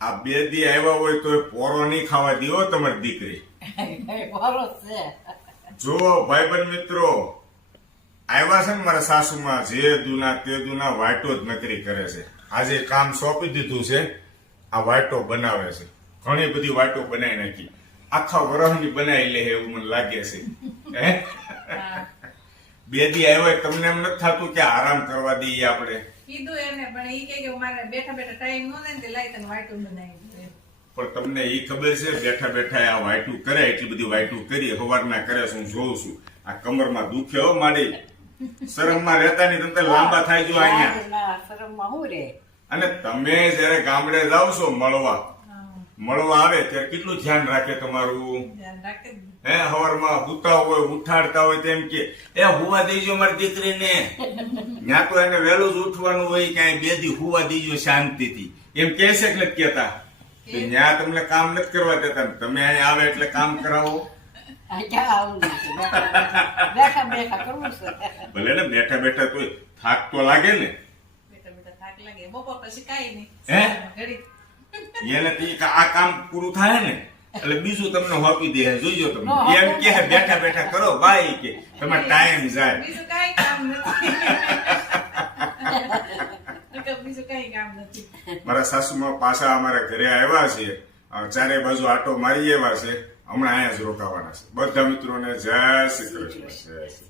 આ બે દી આવ્યા હોય તો પોરો નહીં ખાવા દીવો તમારી દીકરી. જો ભાઈબંધ મિત્રો આવ્યા છે ને મારા સાસુમાં જે દુના તે દુના વાટો જ નકરી કરે છે. આજે કામ સોંપી દીધું છે આ વાટો બનાવે છે. ઘણી બધી વાટો બનાવી નાખી. આખા વરહની બનાવી લે એવું મને લાગે છે. હે? બે દી આવ્યા તમને એમ નથી થતું કે આરામ કરવા દઈએ આપણે? કીધું એને પણ ઈ કે કે મારે બેઠા બેઠા ટાઈમ નો ને તે લાઈ તને વાટું બનાવી પણ તમને એ ખબર છે બેઠા બેઠા આ વાયટું કરે એટલી બધી વાયટું કરી હવારના કરે છે હું જોઉં છું. આ કમરમાં દુખે હો મારી. શરમમાં રહેતા નહીં તમે લાંબા થાય જો અહીંયા. શરમમાં હું રે અને તમે જયારે ગામડે જાવ છો મળવા મળવા આવે ત્યારે કેટલું ધ્યાન રાખે તમારું? ધ્યાન હે હવારમાં હુતા હોય ઉઠાડતા હોય તેમ કે એ હુવા દેજો મારી દીકરીને. ત્યાં તો એને વહેલું જ ઉઠવાનું હોય કાંઈ બે દી હુવા દેજો શાંતિથી. એમ કે છે કે નથી કેતા ત્યાં તમને કામ નથી કરવા દેતા તમે અહીં આવે એટલે કામ કરાવો. આ ક્યાં આવું નથી બેઠા બેઠા બેઠા કરવું છે. ભલે ને બેઠા બેઠા તો થાક તો લાગે ને. બેઠા બેઠા થાક લાગે. બપોર પછી કઈ નહીં. એને તો કે આ કામ પૂરું થાય ને એટલે બીજું તમને હોપી દે જોઈજો તમે. એમ કે બેઠા બેઠા કરો ભાઈ કે તમારે ટાઈમ જાય. બીજું કઈ કામ નથી. બીજું કાંઈ કામ નથી. મારા સાસુમાં પાછા અમારા ઘરે આવ્યા છે ચારે બાજુ આટો મારી આવ્યા છે હમણાં અહીંયા જ રોકાવાના છે. બધા મિત્રોને જય શ્રી કૃષ્ણ જય શ્રી